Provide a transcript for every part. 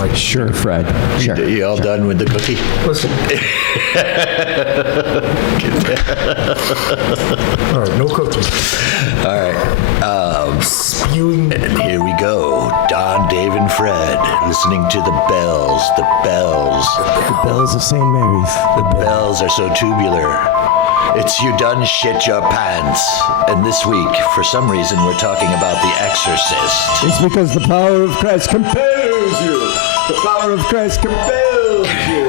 Like, sure, Fred. Sure. You all done with the cookie? Listen. All right, no cookies. All right. Spewing. And here we go. Don, Dave, and Fred listening to the bells. The bells. The bells of St. Mary's. The bells are so tubular. It's You Done Shit Your Pants. And this week, for some reason, we're talking about The Exorcist. It's because the power of Christ compels you. The power of Christ compels you.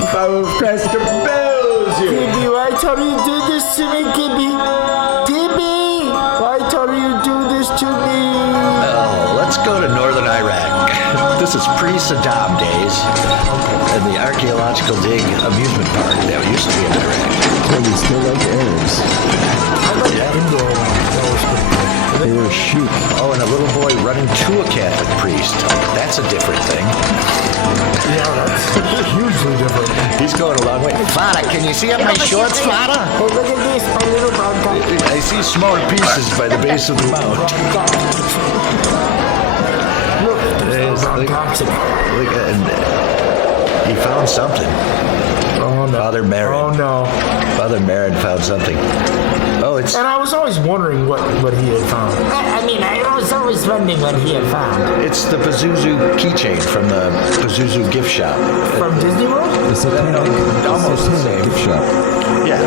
The power of Christ compels you. Gibby, why told you do this to me, Gibby? Gibby, why told you do this to me? Oh, let's go to northern Iraq. This is pre-Saddam days. And the archaeological dig amusement park that used to be in Iraq. Well, we still like Arabs. I like the indoor one. That was pretty good. They were chic. Oh, and a little boy running to a Catholic priest. That's a different thing. Yeah, that's hugely different. He's going a long way. Father, can you see up my shorts, Father? Oh, look at this, my little brown dog. I see small pieces by the base of the mount. Look, there's brown dogs. Look, and he found something. Oh, no. Father Marin. Oh, no. Father Marin found something. Oh, it's... And I was always wondering what he had found. I was always wondering what he had found. It's the Pazuzu keychain from the Pazuzu gift shop. From Disney World? It's a Almost the same. gift shop. Yeah.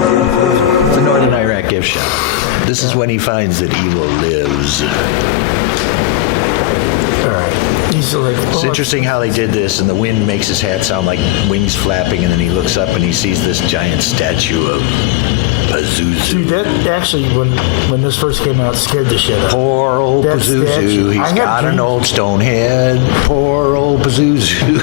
It's the Northern Iraq gift shop. This is when he finds that evil lives. All right. He's like, It's interesting how they did this, and the wind makes his hat sound like wings flapping, and then he looks up and he sees this giant statue of Pazuzu. Dude, that actually, when this first came out, scared the shit out of me. Poor old That Pazuzu. statue. I He's had got an dreams. old stone head. Poor old Pazuzu.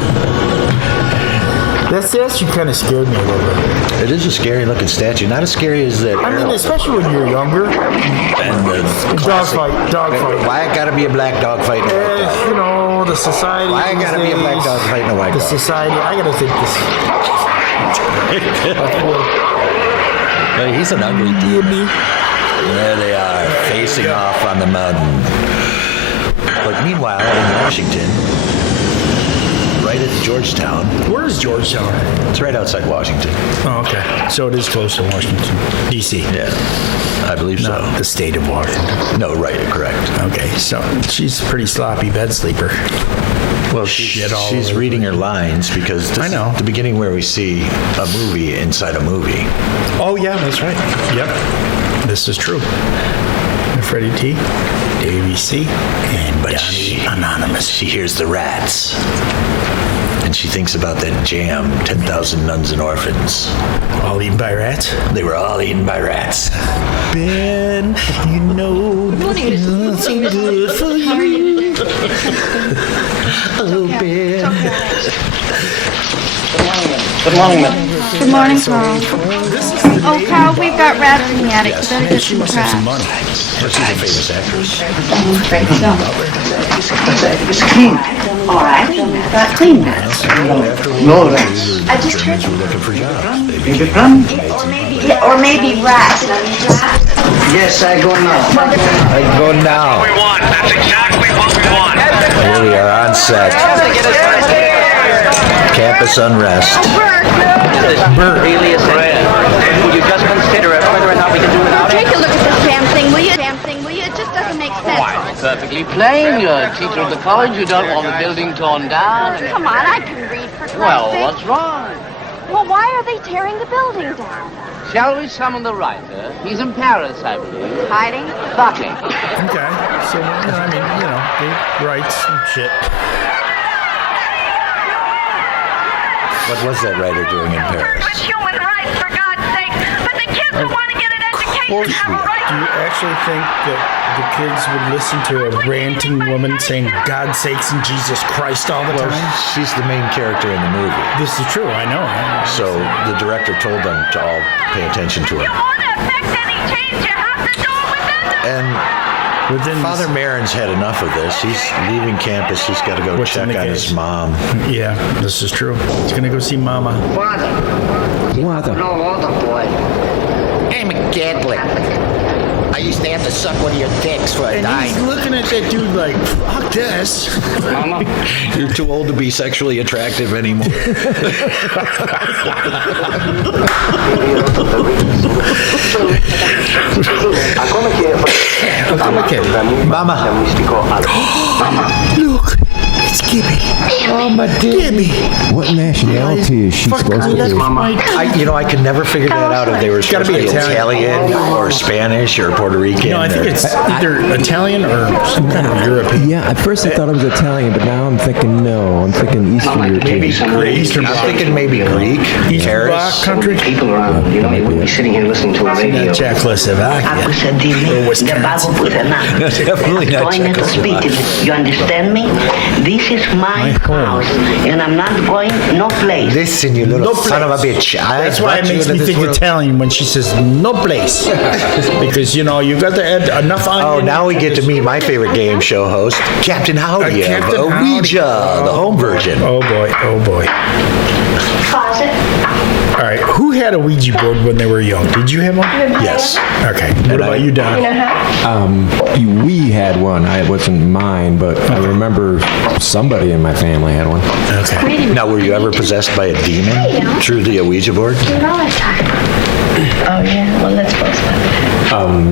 That statue kind of scared me a little bit. It is a scary looking statue. Not as scary as that. I mean, especially when you're younger. And the classic- Dogfight. Why it gotta be a black dog fighting a white dog? You know, the society. Why it these gotta be a black days, dog fighting a white The dog? society. I gotta think this. Hey, he's an ugly dude. There they are, facing off on the mountain. But meanwhile, in Washington, right at Georgetown. Where is Georgetown? It's right outside Washington. Oh, okay. So it is close to Washington, D.C. Yeah, I believe so. Not the state of Washington. No, right, correct. Okay, so she's a pretty sloppy bed sleeper. Well, Shit all she's over reading her lines because this I know. is the beginning where we see a movie inside a movie. Oh, yeah, that's right. Yep. This is true. Freddie T, Davey C, and Johnny Anonymous. She hears the rats. And she thinks about that jam, 10,000 Nuns and Orphans. All eaten by rats? They were all eaten by rats. Ben, you know nothing good for you. Oh, Ben. Good morning, ma'am. Good morning, Carl. Oh, Carl, we've got rats in the attic. You better get She some must have some trash. money. But she's a famous actress. It's clean. All right, got clean rats. No rats. I just heard Germans were looking for jobs. They You became come? or maybe rats. Yes, I go now. I go now. We want. That's exactly what we want. Here we are on set. Campus unrest. Really is it? Would you just consider it whether or not we can do without Take it? a look at this damn thing, will you? It just doesn't make sense. Why, it's perfectly plain. You're a teacher of the college. You don't want the building torn down. Come on, I can read for Christ's Well, sake. what's wrong? Well, why are they tearing the building down? Shall we summon the writer? He's in Paris, I believe. Hiding? Bucking. Okay, so, they write some shit. What was that writer doing in Paris? Human rights, for God's sake. But the kids who want to get an education have a right. Do you actually think that the kids would listen to a ranting woman saying God sakes and Jesus Christ all the Well, time? she's the main character in the movie. This is true, I know. So the director told them to all pay attention to her. Want to affect any change, you have to do it within the... And within Father Marin's had enough of this. He's leaving campus. He's got to go What's in check the on case? his mom. Yeah, this is true. He's gonna go see Mama. Father. What? No water, boy. I'm a Catholic. I I used to have to suck one of your dicks for a And dime. he's looking at that dude like, fuck this. Mama, You're too old to be sexually attractive anymore. Mama. Look, it's Gibby. Oh, my Gibby. What nationality is she supposed to be? I could never figure that out if they were supposed to be Italian or Spanish or Puerto Rican. No, I think it's either Italian or some kind of European. Yeah, at first I thought it was Italian, but now I'm thinking no. I'm thinking Eastern European. Eastern I'm Bloc. thinking maybe Greek. Eastern Paris. Bloc country. people around, you know, you wouldn't be sitting here listening to a radio. Czechoslovakia. Or Wisconsin. Definitely not going to speak. Czechoslovakia. You understand me? This is my house, and I'm not going no place. Listen, you little No son of a bitch. That's why it makes me think Italian when she says no place. Because, you got to add enough onion. Oh, now we get to meet my favorite game show host, Captain Howdy Captain of Howdy. Ouija, the home version. Oh, boy. Oh, boy. Closet. All right. Who had a Ouija board when they were young? Did you have one? Yes. Okay. What about you, Don? We had one. It wasn't mine, but I remember somebody in my family had one. Okay. Now, were you ever possessed by a demon through the Ouija board? Oh, yeah. Well, let's post that.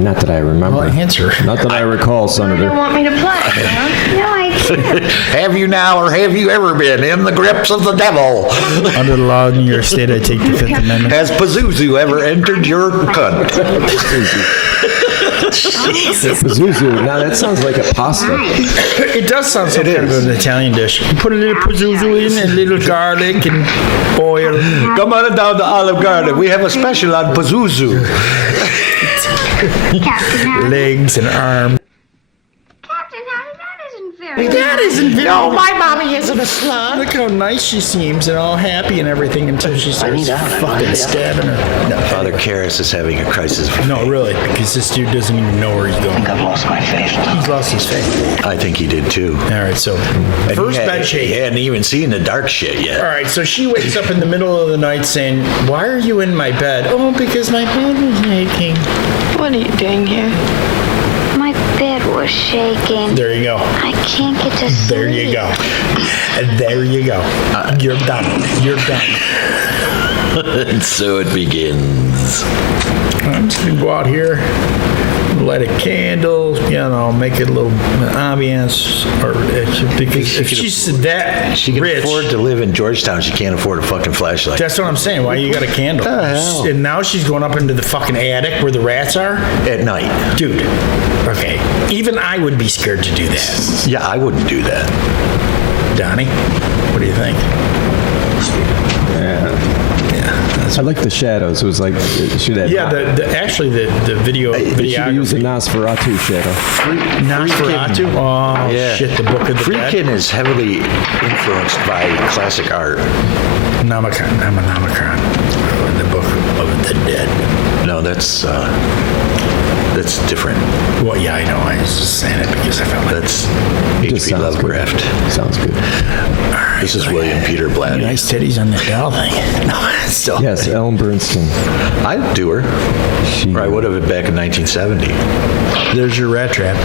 Not that I remember. Well, answer. Not that I recall, You Senator. don't want me to play, huh? No, I can't. Have you now or have you ever been in the grips of the devil? Under the law in New York State, I take the Fifth Amendment. Has Pazuzu ever entered your cunt? Pazuzu. Now that sounds like a pasta. It does sound some kind of an Italian dish. You put a little prosciutto in and a little garlic and oil. Come on down to Olive Garden. We have a special on Pazuzu. Captain Howdy. Legs and arms. Captain Howdy, that isn't very That isn't very No, my mommy isn't a slut. Look how nice she seems and all happy and everything until she starts fucking stabbing her. No, Father Karras is having a crisis. no, really, because this dude doesn't even know where he's going. I've lost my faith. He's lost his faith. I think he did too. All right, so first bed He shake. hadn't even seen the dark shit yet. All right, so she wakes up in the middle of the night saying, "Why are you in my bed?" "Oh, because my bed was shaking." What are you doing here? My bed was shaking. There you go. I can't get to sleep. There you go. And there you go. You're done. You're done. And so it begins. I'm just gonna go out here, light a candle, make it a little ambiance, or because if she's that She can rich, afford to live in Georgetown. She can't afford a fucking flashlight. that's what I'm saying. Why you got a candle? The hell? And now she's going up into the fucking attic where the rats are, At night. dude. Okay, even I would be scared to do that. Yeah, I wouldn't do that. Donnie, what do you think? I like the shadows. It was like it should have. Yeah, actually the video They should use the videography. Nosferatu shadow. Nosferatu. Oh Yeah. shit! The Book of the Dead. Friedkin is heavily influenced by classic art. Nomicon. The Book of the Dead. No, that's different. Well, yeah, I know. I was just saying it because I felt like That's It just H.P. sounds good. Lovecraft. Sounds good. This is William Peter Blatty. nice titties on the doll thing. No, it's still. Yes, Ellen Bernstein. I'd do her. Or I would have it back in 1970. There's your rat trap.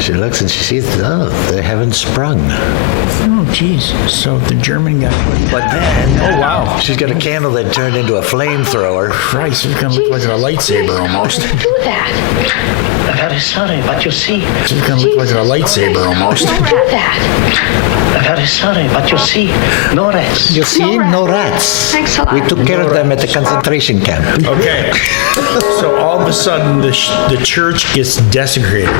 She looks and she sees, they haven't sprung. Oh, jeez. So the German guy. But then, Oh, wow. she's got a candle that turned into a flamethrower. Christ, it's gonna look like a lightsaber almost. Do that. I'm very sorry, but you see, It's gonna look like a lightsaber almost. Don't do that. I'm very sorry, but you see, no rats. You see, no rats. Thanks a lot. We took care of them at the concentration camp. Okay. So all of a sudden, the church gets desecrated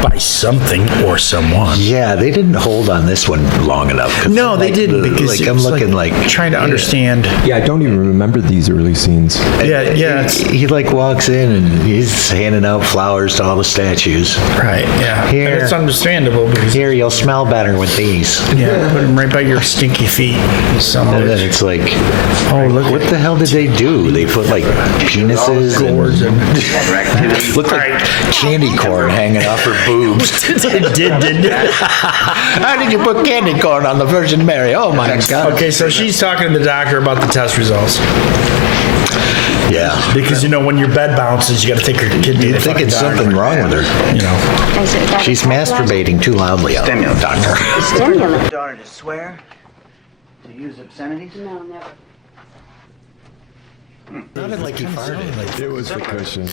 by something or someone. Yeah, they didn't hold on this one long enough. 'Cause No, they didn't because like, it I'm was looking like trying to understand. Yeah, I don't even remember these early scenes. Yeah, it's, He like walks in and he's handing out flowers to all the statues. right. Yeah, Here. and it's understandable because Here, you'll smell better with these. yeah, put them right by your stinky feet. Some And then bitch. it's like, Oh, look what the hell did they do? They put like penises Gourds and and looked like candy corn hanging off her boobs. it did, didn't it? How did you put candy corn on the Virgin Mary? Oh my God. Okay, so she's talking to the doctor about the test results. Yeah. Because, when your bed bounces, you got to take your kid to You'd the think fucking it's doctor. something wrong with her. She's masturbating too loudly out there, doctor. Stimulant. Daughter to swear? To use obscenities? No, never. Sounded like he farted. It was the cushion.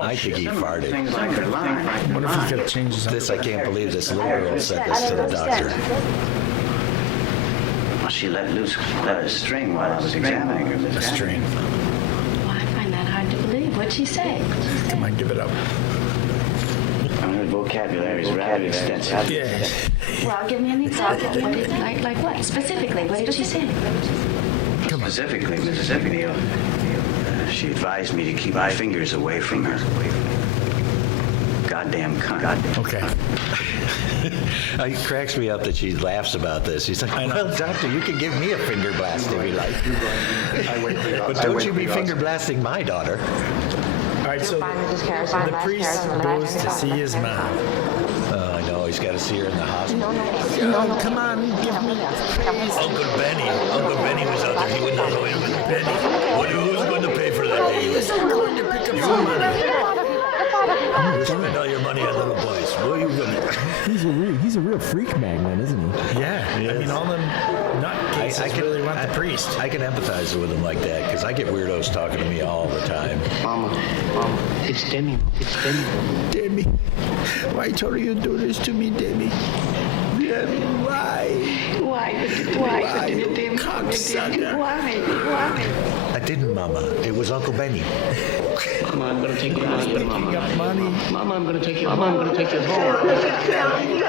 I think he farted. Things like her line. What if he could have changed his This, I can't believe this little girl said this to the doctor. Well, she let a string while I was examining her. A string. Well, I find that hard to believe. What'd she say? Come on, give it up. Her vocabulary is rather extensive. Yeah. Well, give me an example. Like what? Specifically, what did she say? Specifically, Mrs. O'Neill, she advised me to keep my fingers away from her. Goddamn cunt. Okay. It cracks me up that she laughs about this. She's like, well, doctor, you can give me a finger blast if you like. But don't you be finger blasting my daughter. All right, so the priest goes to see his mom. Oh, I know. He's got to see her in the hospital. Oh, come on, give me Uncle Benny. Uncle Benny was out there. He wouldn't know him. Benny. Who's going to pay for that? He's going to pick up some money. Spend all your money on little boys. What are you going to... He's a real freak magnet, isn't he? Yeah, I mean, all them nutcases really want the priest. I can empathize with him like that because I get weirdos talking to me all the time. Mama, it's Demi. It's Demi. Demi, why told you to do this to me, Demi? Why? Why? You cocksucker. I didn't, Mama. It was Uncle Benny. Mama, I'm gonna take you home. Picking up money. Mama, I'm gonna take you home. Mama, I'm gonna take you home.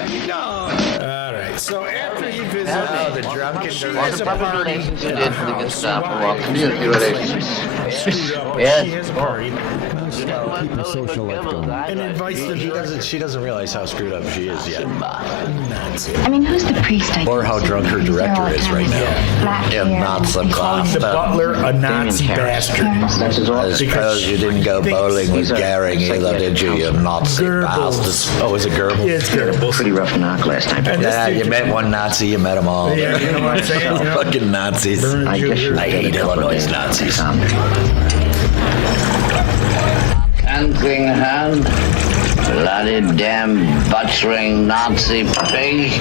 All right, so after he visits, Oh, the drunken she has a party at the house. Yes. She has a party Keep the social life going. and invites the She doesn't realize how screwed up she is yet. I mean, who's the priest? Or how drunk her director is right now. Yeah, not so calling the butler a Nazi bastard. That's his I office. suppose you didn't go bowling with Garing either, did you, you Nazi bastards? Oh, is it Goebbels? Yeah, it's Goebbels. Pretty rough knock last time. And this Yeah, dude you met one Nazi, you met them all. Yeah, you know what I'm saying? You know? Fucking Nazis. Burn you. I hate Illinois Nazis. Cankling hand. Bloody damn butchering Nazi pig.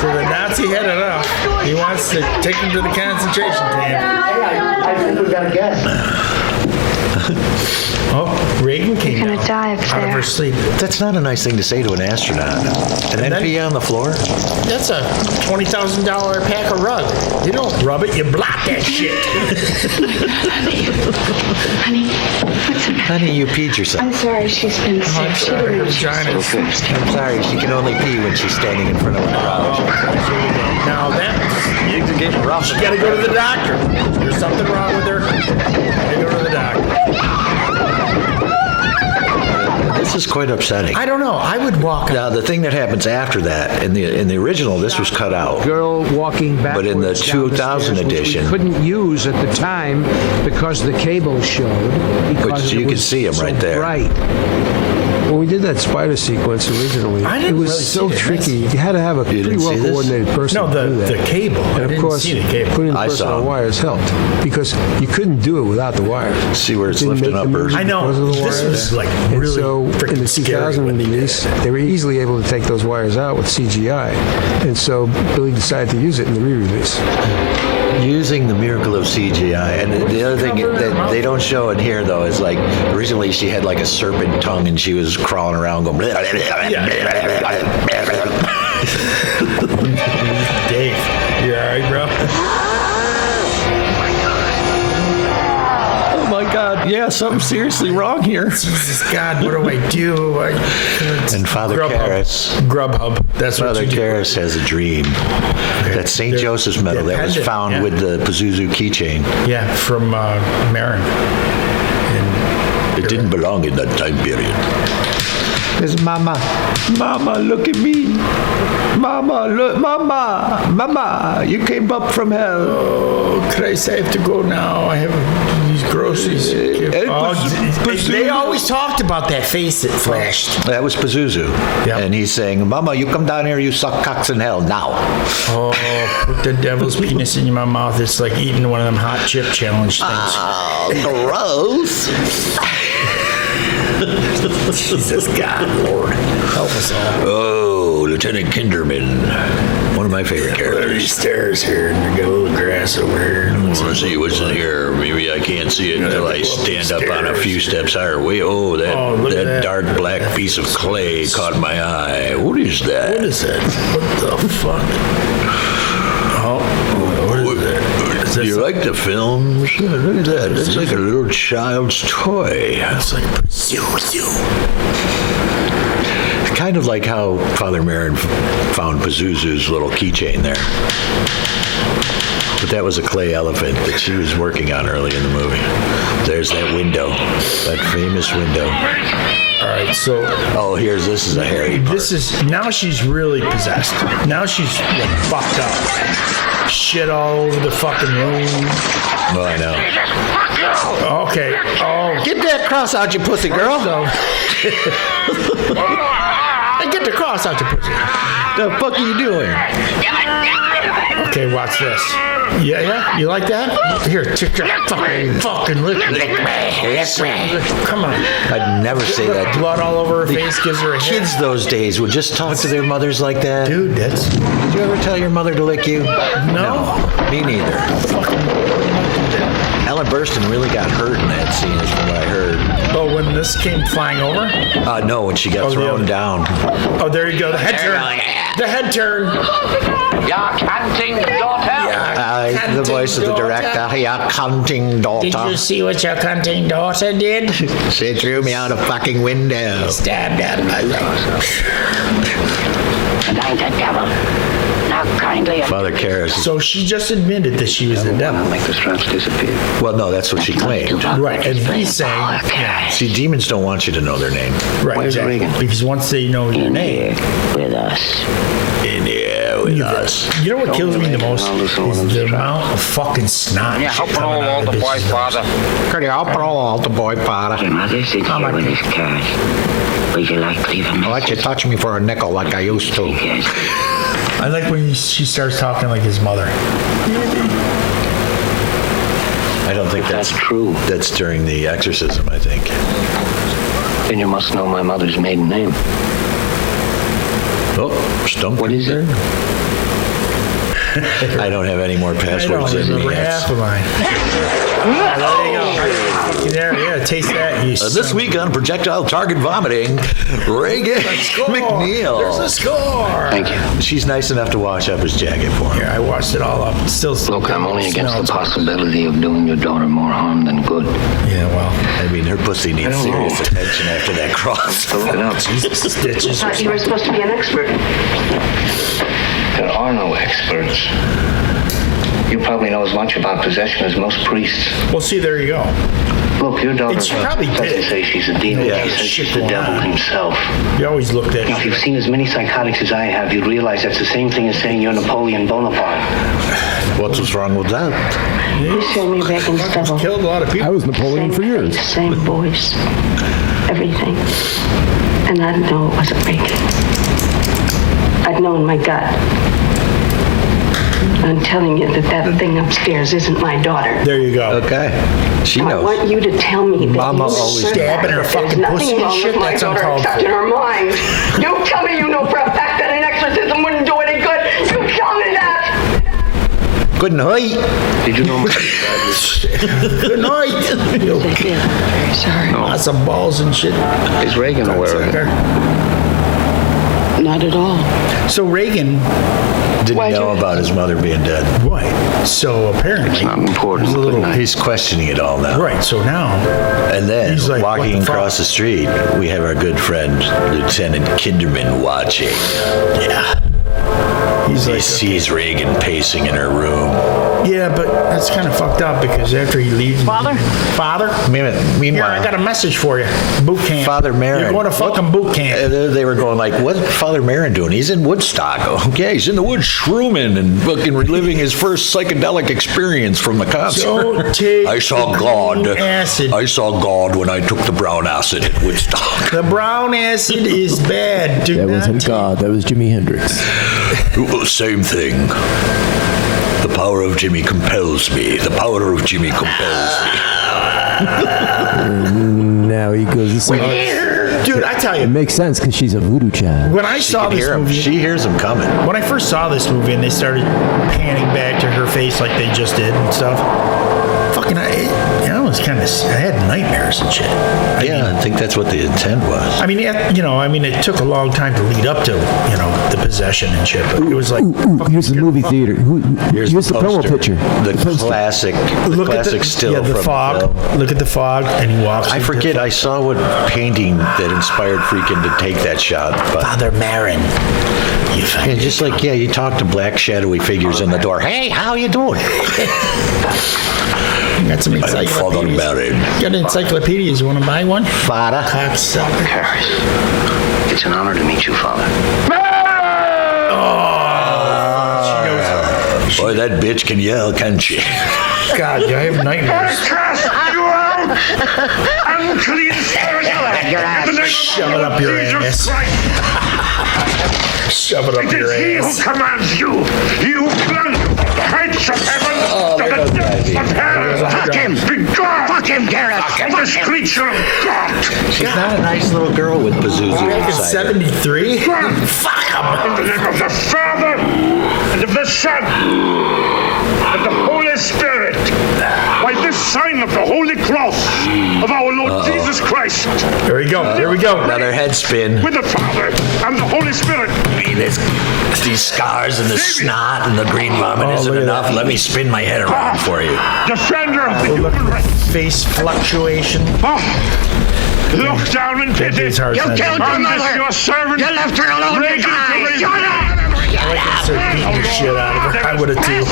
So the Nazi had enough. He wants to take him to the concentration camp. I think we got a guess. Oh, Reagan came You're gonna down die up out of there. her sleep. That's not a nice thing to say to an astronaut. And then then- pee on the floor? That's a $20,000 pack of rug. You don't rub it, you block that shit. Honey, what's the matter? Honey, you peed yourself. I'm sorry, she's been sick. She didn't know she was Vagina. sick. I'm sorry, she can only pee when she's standing in front of a crowd. Now that, You can get rough. you gotta go to the doctor. There's something wrong with her. Gotta go to the doctor. This is quite upsetting. I don't know. I would walk Now, the thing that happens after that, in the original, this was cut out. Girl walking backwards But in the down 2000 stairs, which edition- we couldn't use at the time because the cable showed. Because you it can was see 'em so right there. Bright. When we did that spider sequence originally, I it didn't was really so see that. tricky. You had to have a pretty didn't see well this? coordinated person No, to do the that. cable. I And of didn't course, see the cable. putting the I person saw on him. wires helped because you couldn't do it without the wires. See where it's Didn't lifting make up the her- movie I know. because of the This wires. was, like, And really so in freaking the scary 2000 when they did release, they were easily able to take those wires out with CGI, and so Billy decided to use it in the re-release. Using the miracle of CGI. And the other thing that they don't show in here, though, is like, originally she had like a serpent tongue and she was crawling around going... Dave, you all right, bro? Oh my God, yeah, something's seriously wrong here. Jesus God, what do I do? And Father Karras. Grubhub. That's what Father you do. Karras has a dream. That St. Joseph's medal that was pendant, found yeah. with the Pazuzu keychain. Yeah, from Marin. It didn't belong in that time period. His mama. Mama, look at me. Mama, look, Mama, you came up from hell. Oh, Christ, I have to go now. I have these groceries. They always talked about that face that flashed. That was Pazuzu. Yep. And he's saying, Mama, you come down here, you suck cocks in hell now. Oh, put the devil's penis in my mouth. It's like eating one of them hot chip challenge things. Oh, gross. Jesus, God, Lord. Help us all. Oh, Lieutenant Kinderman. One of my favorite characters. There's stairs here, and we got a little grass over here. Let's see what's in here. Maybe I can't see it until I stand up on a few steps higher. That dark black piece of clay caught my eye. What is that? What is that? What the fuck? Oh, what is that? Is that You like the films? Look at that. It's like a little child's toy. It's like Kind of like how Father Merrin found Pazuzu's little keychain there. But that was a clay elephant that she was working on early in the movie. There's that window, that famous window. All right, so this is a hairy part. Now she's really possessed. Now she's like, fucked up. Shit all over the fucking room. Oh, I know. Okay. Oh, Get that cross out, you pussy girl. Get the cross out your pussy. The fuck are you doing? Okay, watch this. Yeah, you like that? Here, take your fucking lick me. Come on. I'd never say that. Blood all over her face gives her a hit. Kids those days would just talk to their mothers like that. Dude, Did you ever tell your mother to lick you? No. Me neither. Ellen Burstyn really got hurt in that scene, is from what I heard. Oh, when this came flying over? No, when she got thrown down. Oh, there you go. The head turn. The head turn. Your canting daughter. The voice of the director. Your cunting daughter. Did you see what your cunting daughter did? She threw me out a fucking window. Stabbed at my leg. And I'm the devil. Now kindly. Father Karras. So she just admitted that she was the devil. Make the straps disappear. Well, no, that's what she claimed. Right, and he's saying, See, demons don't want you to know their name. right, Where's exactly. Reagan? Because once they know your name, With us. In here with us. you know what kills me the most is the amount of fucking snot. Yeah, shit help coming roll out all of the boy, bitch's nose. father. Could you help roll out the boy, father? Your mother sits here with his cash. Would you like to leave a Why don't you touch me for a nickel like I used to? Yes. I like when she starts talking like his mother. I don't think that's true. That's during the exorcism, I think. Then you must know my mother's maiden name. Oh, Stump. What is it? I don't have any more I don't passwords in me remember yet. half of mine. There you go. There, yeah, taste that. You This week on Projectile Target Vomiting, Reagan McNeil. There's a score. Thank you. She's nice enough to wash up his jacket for him. Here, I washed it all up. It still Look, I'm only against the smells. possibility of doing your daughter more harm than good. Yeah, well, I mean, her pussy needs I don't serious know. attention after that cross. Look it up. stitches. You were supposed to be an expert. There are no experts. You probably know as much about possession as most priests. Well, see, there you go. Look, your daughter And she probably doesn't did. say she's a demon. Yeah. She says Shit she's the going devil on. himself. You always looked at Now, if you've seen as many psychotics as I have, you'd realize that's the same thing as saying you're Napoleon Bonaparte. What's wrong with that? You showed me Reagan's devil. killed a lot of people. I was Napoleon for years. Same voice. Everything. And I'd know it wasn't Reagan. I'd know in my gut. I'm telling you that thing upstairs isn't my daughter. There you go. Okay. She I knows. want you to tell me that Mama you always assert stabbing her that fucking there's pussy nothing and wrong shit, with my that's daughter uncalled except for. in her mind. You tell me you know for a fact that an exorcism wouldn't do any good. You tell me that. Good night. Did you know my Good night. You Very sorry. lots of balls and shit. Is Reagan aware of it? Not at all. So Reagan, Didn't know about his mother being dead. right? So apparently, It's not important. He's a little, He's questioning it all now. right. So now, And then, He's like, what walking the fuck? across the street, we have our good friend, Lieutenant Kinderman, watching. yeah, He's He like, sees Reagan pacing in her room. yeah, but that's kind of fucked up because after he leaves... Father? Here, Meanwhile, I got a message for you. Boot camp. Father Marin. You're going to fucking boot camp. They were going like, what's Father Marin doing? He's in Woodstock. Okay, he's in the woods shrooming and fucking reliving his first psychedelic experience from the concert. Don't take I saw the God. green acid. I saw God when I took the brown acid at Woodstock. The brown acid is bad. Do That not wasn't take- God. That was Jimi Hendrix. Same thing. The power of Jimmy compels me. The power of Jimmy compels me. Now he goes to see. Dude, I tell It you, makes sense because she's a voodoo child. when I saw this Hear him. movie... She hears him coming. When I first saw this movie and they started panning back to her face like they just did and stuff, fucking, I was kind of, I had nightmares and shit. I think that's what the intent was. I mean, it took a long time to lead up to, the possession and shit, but it was like... Here's the movie theater. Here's the promo poster. picture. The poster. classic still the from fog. the film. Look at the fog, and he walks. I into- forget. I saw what painting that inspired Friedkin to take that shot. But Father Marin. You yeah, just like you talk to black shadowy figures in the door. Hey, how you doing? got some I'm Father encyclopedias. Marin. Got encyclopedias. You want to buy one? Father. Cocksucker. Harris, it's an honor to meet you, Father. Boy, that bitch can yell, can't she? God, I have nightmares. Cast you out! Unclean spirit! Shove it up your ass. Shove it up It your is he who ass. commands you! He who plunged the heights of heaven to the depths of hell! Fuck him! Be gone! Fuck him, Garrett! This creature of God! She's not a nice little girl with Pazuzu Back in inside her. 73? Fuck In the him. name of the Father, and of the Son, and the Holy Spirit, by this sign of the Holy Cross of our Lord Jesus Christ, There we go. There we go. Another head spin. with the Father and the Holy Spirit, These scars and the snot and the green vomit isn't look at enough. that. Let me spin my head around for you. defender of the Look human at race. the face fluctuation. Look down in pity. Dead's heart On sensitive. this your servant. You left her alone. Reagan to raise I like to start beating the shit out of her. I would have too.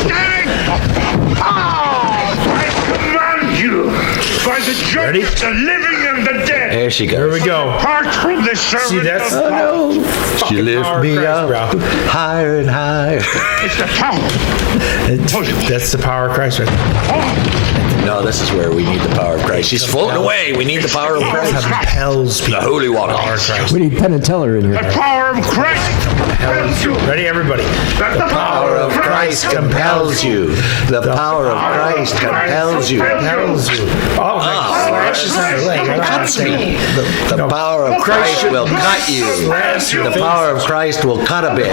I command you by the judge Ready? of the living and the dead. There she There we goes. go. Part from the servant See, that's of God. She fucking lift power of me Christ, up bro. higher and higher. It's the power. That's the power of Christ right there. No, this is where we need the power of Christ. She's floating away. We need the power of Christ. Compels The people. holy water. Power of Christ. We need Penn and Teller in The here. power of Christ. Compels you. Ready, everybody? The Power of Christ compels you. The power of Christ compels you. Compels you. Oh, slashes on your leg. I don't Cuts me. understand. The power of Christ will cut you. Slash your The face. power of Christ will cut a bitch.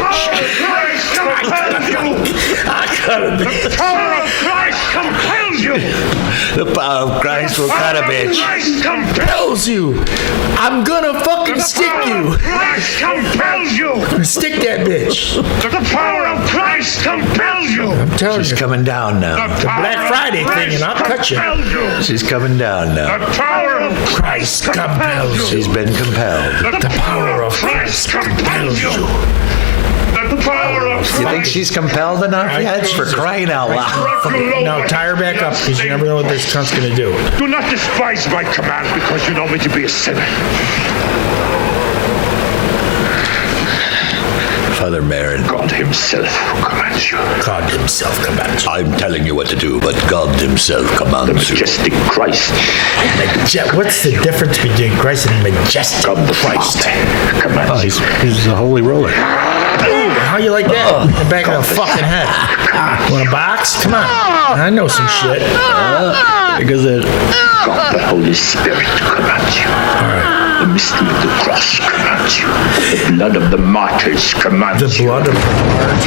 Christ compels you. I gotta be. The power of Christ compels you. The power of Christ will cut a bitch. Christ compels Compels you. I'm gonna fucking stick you. Christ compels you. Stick that bitch. The power of Christ compels you. I'm telling She's you. coming down now. The power Black of Friday thing, Christ and I'll cut you. compels you. She's coming down now. The power of Christ compels you. She's been compelled. The power of Christ compels you. The power of You think she's compelled enough yet? For crying out loud. Now tie her back up because you never know what this cunt's gonna do. Do not despise my command because you know me to be a sinner. Father Marin, God himself commands you. God himself commands you. I'm telling you what to do, but God himself commands you. Majestic Christ. What's the difference between Christ and majestic Christ? Commands you. He's a holy roller. Ooh, how you like that? In the back of the fucking head. Want a box? Come on. I know some shit. Because it. God the Holy Spirit commands you. The mystery of the cross commands you. The blood of the martyrs commands The blood of the martyrs.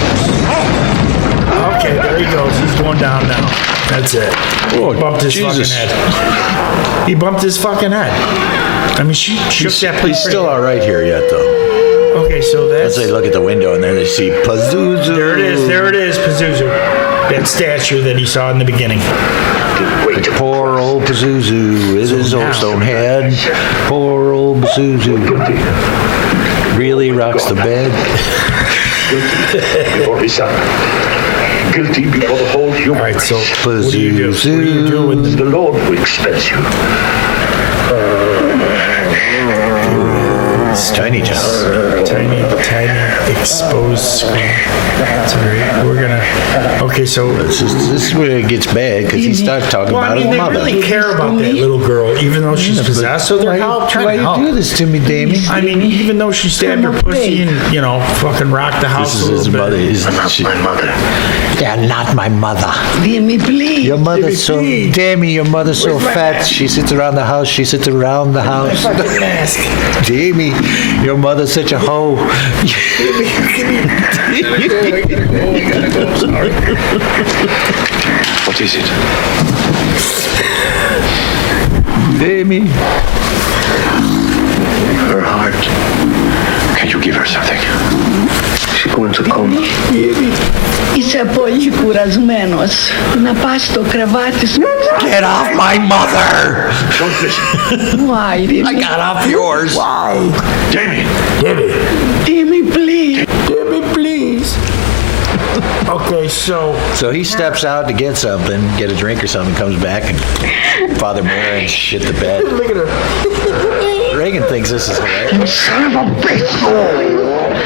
Okay, there he goes. He's going down now. That's it. Oh, He bumped his Jesus. fucking head. He bumped his fucking head. I mean, she shook that. He's still all right here yet, though. Okay, so that's... As they look at the window and there they see Pazuzu. There it is, Pazuzu. That statue that he saw in the beginning. Poor old Pazuzu with his old stone head. Poor old Pazuzu. Really rocks the bed. Guilty before his son. Guilty before the whole human All right, so race. what do you do? What do you do with The Lord who expels you. It's Tiny Town. Tiny exposed screen. That's all right. We're gonna. Okay, so. This is where it gets bad because he starts talking Well, I about mean, his they mother. really care about that little girl, even though she's possessed. So they're trying to help. do this to me, Damien? I mean, even though she stabbed her pussy and fucking rocked the house This is a his little mother. bit. My mother. They're not my mother. Damien, please. Your mother's so, Damien, your mother's so fat. She sits around the house. She sits around the house. Fucking mask. Damien, your mother's such a hoe. What is it? Damien. Her heart. Can you give her something? She's going to coma. Isso é menos. Na pasta cravatas. Get off my mother! Don't listen. Why? I got off yours. Why? Jamie. Damien, please. Damien, please. Okay, so. So he steps out to get something, get a drink or something, comes back, and Father Marin shit the bed. Look at her. Reagan thinks this is hilarious. Son of a bitch!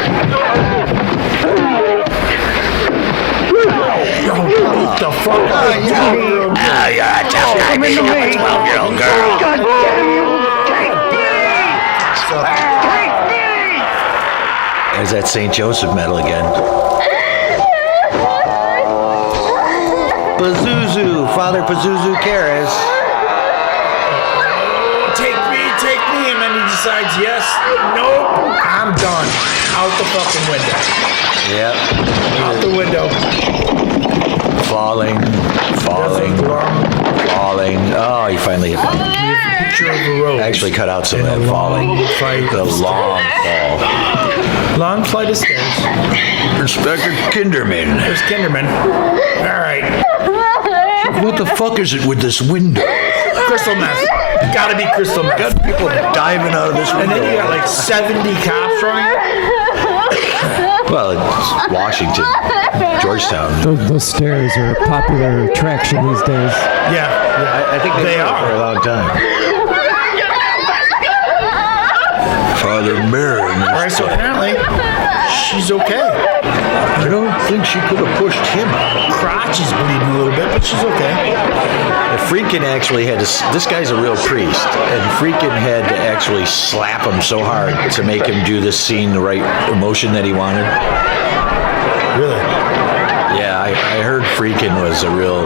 What the fuck? You're a tough guy being a 12-year-old girl. God damn you! Take me! There's that St. Joseph medal again. Pazuzu, Father Pazuzu Karras. Take me, and then he decides, yes, nope, I'm done. Out the fucking window. Yep. Out the window. Falling. Oh, he finally hit me. Picture of a road. Actually cut out some of that falling. The long fall. Long flight of stairs. Inspector Kinderman. There's Kinderman. All right. What the fuck is it with this window? Crystal meth. Gotta be crystal meth. Got people diving out of this And window. then you got like 70 cops running. Well, it's Washington, Georgetown. Those stairs are a popular attraction these days. Yeah. I think they are for a long time. Father Marin. All right, so apparently she's okay. I don't think she could have pushed him out. Crotch is bleeding a little bit, but she's okay. Friedkin actually had to, this guy's a real priest, and Friedkin had to actually slap him so hard to make him do this scene the right emotion that he wanted. Really? Yeah, I heard Friedkin was a real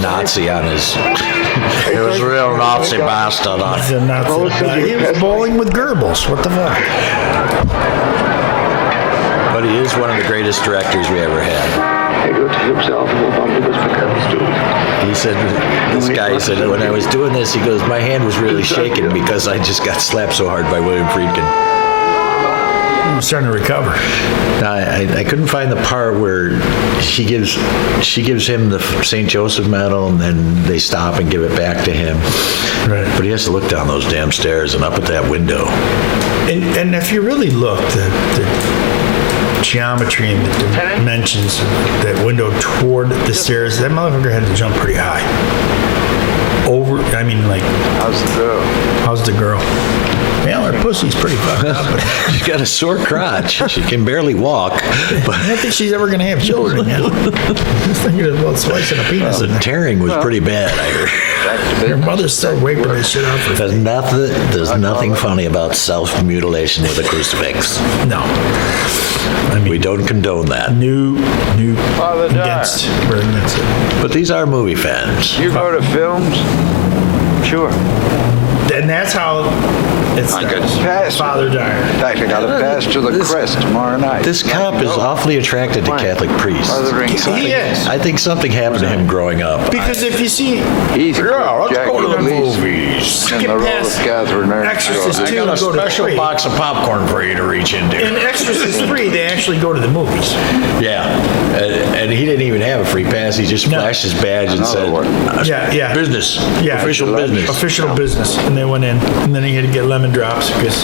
Nazi on his, he was a real Nazi bastard on He's a Nazi. He was bowling with Goebbels. What the fuck? But he is one of the greatest directors we ever had. He wrote to himself and wanted us to come to it. He said, this guy said, when I was doing this, he goes, my hand was really shaking because I just got slapped so hard by Willim Friedkin. I'm starting to recover. I couldn't find the part where she gives him the St. Joseph medal and then they stop and give it back to him. Right. But he has to look down those damn stairs and up at that window. And if you really look, the geometry and the dimensions of that window toward the stairs, that motherfucker had to jump pretty high. How's the girl? Well, her pussy's pretty fucked up. But She's got a sore crotch. She can barely walk. But I don't think she's ever going to have children yet. Just thinking about slicing a penis in the there. tearing was pretty bad, I heard. Her mother started wiping that shit out for There's nothing funny about self-mutilation with a crucifix. No. I mean, We don't condone that. new against. We're against it. But these are movie fans. You go to films? Sure. And that's how it starts. Father Dyer. In fact, I got a pass to the crest tomorrow night. This cop is awfully attracted to Catholic priests. He is. I think something happened to him growing up. Because if you see, Easy. let's go to the movies. movies. In the role of Catherine Exorcist 2, I got a go to special 3. box of popcorn for you to reach into. In Exorcist 3, they actually go to the movies. Yeah, and he didn't even have a free pass. He just flashed his badge and said, Yeah. business, Yeah. official business. Official business. And they went in. And then he had to get lemon drops because,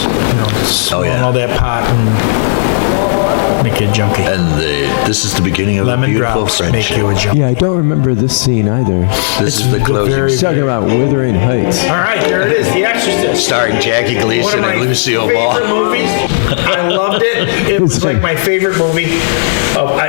smelling all that pot and make you a junkie. And this is the beginning of Lemon a beautiful drops friendship. make you a junkie. Yeah, I don't remember this scene either. This is the closing. He's talking about Wuthering Heights. All right, there it is, The Exorcist. Starring Jackie One of Gleason my and Lucille Ball. favorite movies. I loved it. It was like my favorite movie.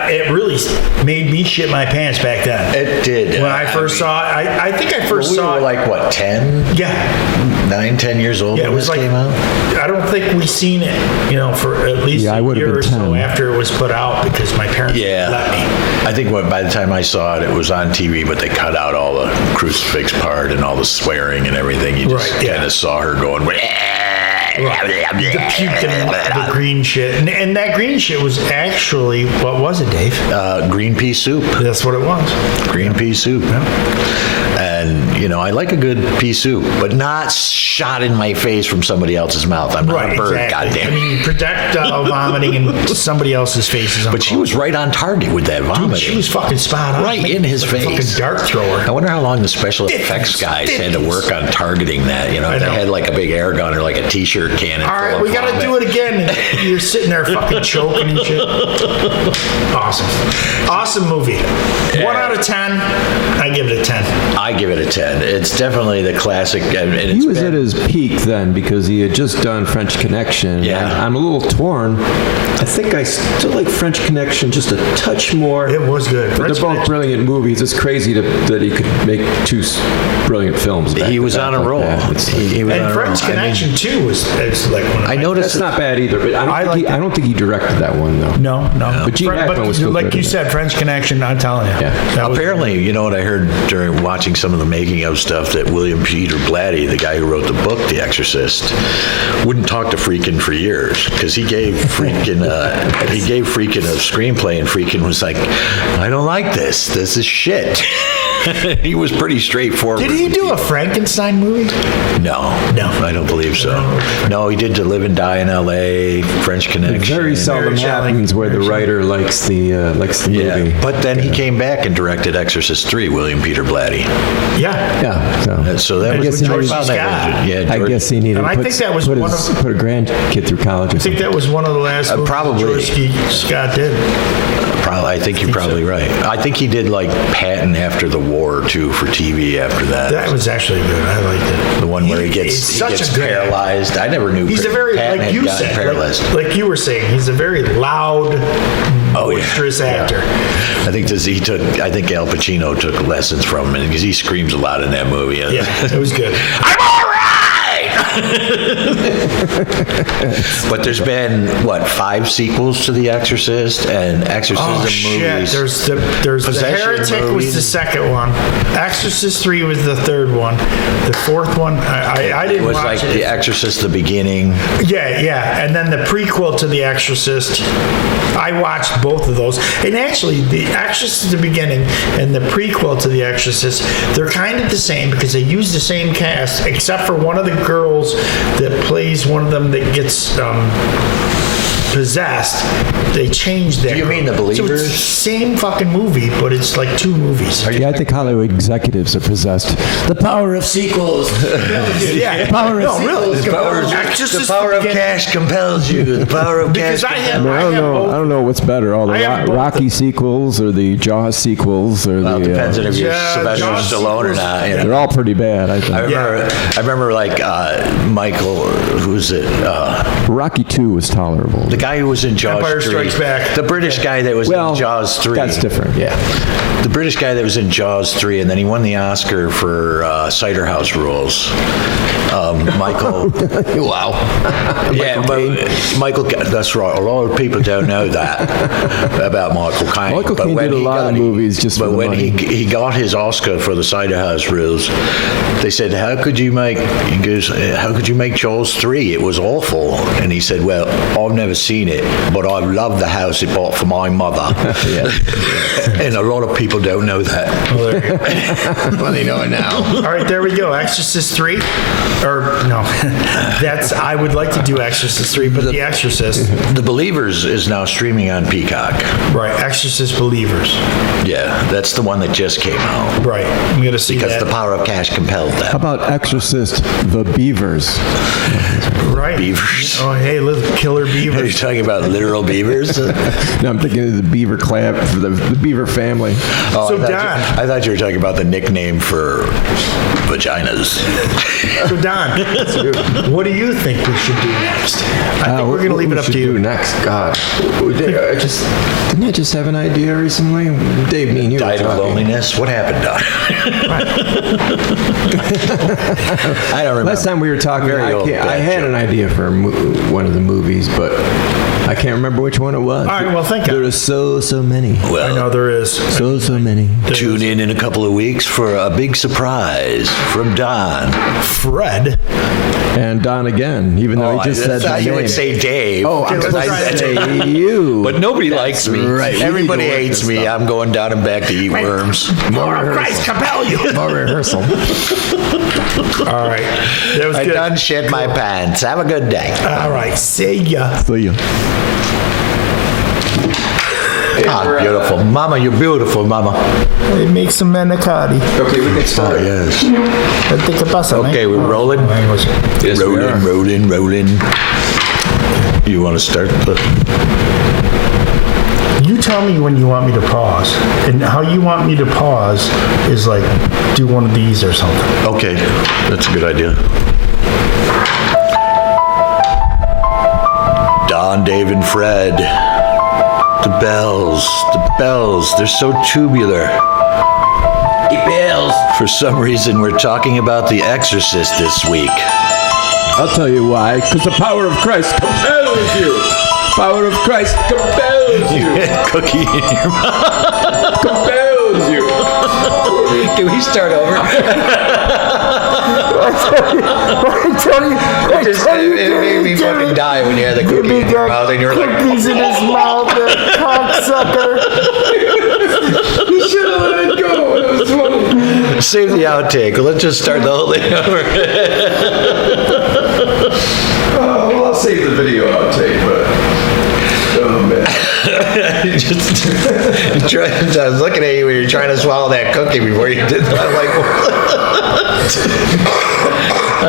It really made me shit my pants back then. It did. When I first saw it, I think I first we saw were it. like, what, 10? Yeah. 9, 10 years old Yeah, it when was this like, came out? I don't think we seen it, for at least Yeah, I a would've year been or so 10. after it was put out because my parents let me. I think by the time I saw it, it was on TV, but they cut out all the crucifix part and all the swearing and everything. You just kind of saw her going, The puke and the green shit. And that green shit was actually, what was it, Dave? green pea soup. That's what it was. Green pea soup. Yeah. And, I like a good pea soup, but not shot in my face from somebody else's mouth. I'm not a bird, exactly. goddamn. I mean, projectile vomiting in somebody else's face is But she was right on target with that vomiting. Dude, she was fucking spot on. Right in his face. Fucking dart thrower. I wonder how long the special effects guys had to work on targeting that. If they had like a big air gun or like a t-shirt cannon. All right, we got to do it again. And you're sitting there fucking choking and shit. Awesome movie. Yeah. 1 out of 10. I give it a 10. I give it a 10. It's definitely the classic. And it's He was at his peak then because he had just done French Connection. Yeah. I'm a little torn. I think I still like French Connection just a touch more. It was good. But they're both brilliant movies. It's crazy that he could make two brilliant films. He was on a roll. He was on And a French roll. Connection 2 was like one of my noticed That's not bad either, but I don't think he directed that one though. No. But Gene Hackman was still like good you in it. said, French Connection, I'm telling you. Yeah. That was- Apparently, you know what I heard during watching some of the making of stuff, that William Peter Blatty, the guy who wrote the book The Exorcist, wouldn't talk to Friedkin for years because he gave Friedkin a screenplay, and Friedkin was like, "I don't like this. This is shit." He was pretty straightforward. Did he do a Frankenstein movie? No, I don't believe so. No, he did To Live and Die in L.A., French Connection. It very seldom happens where the writer likes the movie. But then he came back and directed Exorcist 3, William Peter Blatty. Yeah. So that was George found that Scott. version. Yeah, I George- guess he needed And I to think that was put one a grandkid through college. I think that was one of the last movies probably. George Scott did. I think you're probably right. I think he did like Patton after the war too for TV after that. That was actually good. I liked it. The one where he he's gets such a good paralyzed. I never knew He's a very, Patton like had you gotten said, paralyzed. like you were saying, he's a very loud, boisterous actor. I think I think Al Pacino took lessons from him because he screams a lot in that movie. Yeah, it was good. I'm all right. But there's been 5 sequels to The Exorcist and Exorcism movies. There's the Heretic was the second one. Exorcist 3 was the third one. The fourth one, I didn't It was watch like it. The Exorcist, the beginning. Yeah, and then the prequel to The Exorcist. I watched both of those, and actually, The Exorcist, the beginning, and the prequel to The Exorcist, they're kind of the same because they use the same cast, except for one of the girls that plays one of them that gets possessed. They changed that. Do you mean The Believers? So it's the same fucking movie, but it's like 2 movies. Yeah, I think Hollywood executives are possessed. The power of sequels. Yeah, The power of sequels. really. The power of cash compels you. The power of cash. Because I I don't know what's better, all the I have both Rocky sequels or the Jaws sequels or Well, it the. depends on if you're Sylvester Jaws Stallone or not. They're all pretty bad, I think. I remember like Michael, who's it? Rocky 2 was tolerable. The guy who was in Jaws Empire 3. Strikes Back. The British guy that was in Jaws 3. That's different, yeah. The British guy that was in Jaws 3, and then he won the Oscar for Cider House Rules. Michael. Wow. Yeah, but Michael. That's right. A lot of people don't know that about Michael Caine. Michael But Caine when did a he lot of got- movies just But for the when money. he got his Oscar for the Cider House Rules, they said, "How could you make?" He goes, "How could you make Jaws 3? It was awful." And he said, "Well, I've never seen it, but I love the house it bought for my mother." And a lot of people don't know that. Well, they know it now. All right, there we go. Exorcist 3. Or, no. I would like to do Exorcist 3, but The Exorcist. The Believers is now streaming on Peacock. Right, Exorcist Believers. Yeah, that's the one that just came out. Right, I'm going to see Because that. the power of cash compelled that. How about Exorcist, The Beavers? Right. Beavers. Oh, hey, little killer Are you beavers. talking about literal beavers? No, I'm thinking of the beaver clap, the beaver family. Oh, So, I thought Don. I thought you were talking about the nickname for vaginas. So, Don, what do you think we should do next? I think we're going to leave it up to you. Next, God, didn't I just have an idea recently? Dave, me and you Died were of talking. loneliness? What happened, Don? I don't remember. Last time we were talking, Very old I dad had joke. an idea for one of the movies, but I can't remember which one it was. All right, well, think There of are so many. I Well, know there is. So many. tune in a couple of weeks for a big surprise from Don. Fred. And Don again, even though he just said I my thought you name. would say Dave. Oh, I'm Okay, supposed let's to try say you. But nobody likes me. right. We need Everybody to work hates this me. stuff. I'm going down and back to eat worms. More of Christ compel you. More rehearsal. All right. That was I good. done shit my pants. Have a good day. All right. See ya. See ya. Ah, beautiful. Mama, you're beautiful, Mama. It makes some manicotti. Okay, we can Oh, start. yes. I think it pasa, Okay, we're rolling. Yes, we are. Rolling. You want to start the... You tell me when you want me to pause. And how you want me to pause is like do one of these or something. Okay, that's a good idea. Don, Dave, and Fred. The bells, they're so tubular. The bells. For some reason, we're talking about The Exorcist this week. I'll tell you why. Because the power of Christ compels you. Power of Christ compels You you. had cookie in your mouth. Compels you. Can we start over? It made me fucking die when you had the cookie in your mouth and you were like, Cookies in his mouth, that cocksucker. You should have let it go. It was funny. save the outtake. Let's just start the whole thing over. Well, I'll save the video outtake, but... Oh, man. I was looking at you when you're trying to swallow that cookie before you did that. I'm like, what?